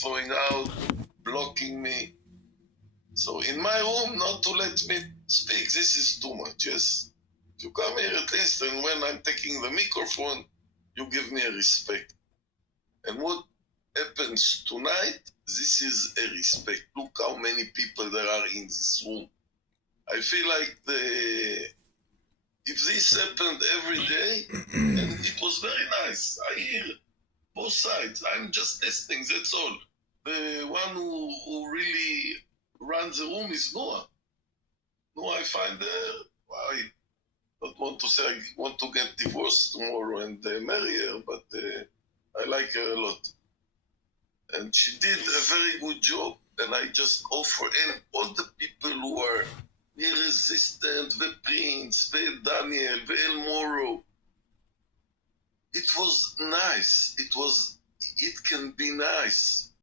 throwing out, blocking me. So in my room, not to let me speak, this is too much, yes? You come here at least, and when I'm taking the microphone, you give me a respect. And what happens tonight, this is a respect. Look how many people there are in this room. I feel like if this happened every day, and it was very nice. I hear both sides. I'm just listening, that's all. The one who really runs the room is Noah. Noah, I find I don't want to say I want to get divorced tomorrow and marry her, but I like her a lot. And she did a very good job, and I just offer, and all the people who are resistant, the Prince, the Daniel, the El Moro, it was nice. It can be nice.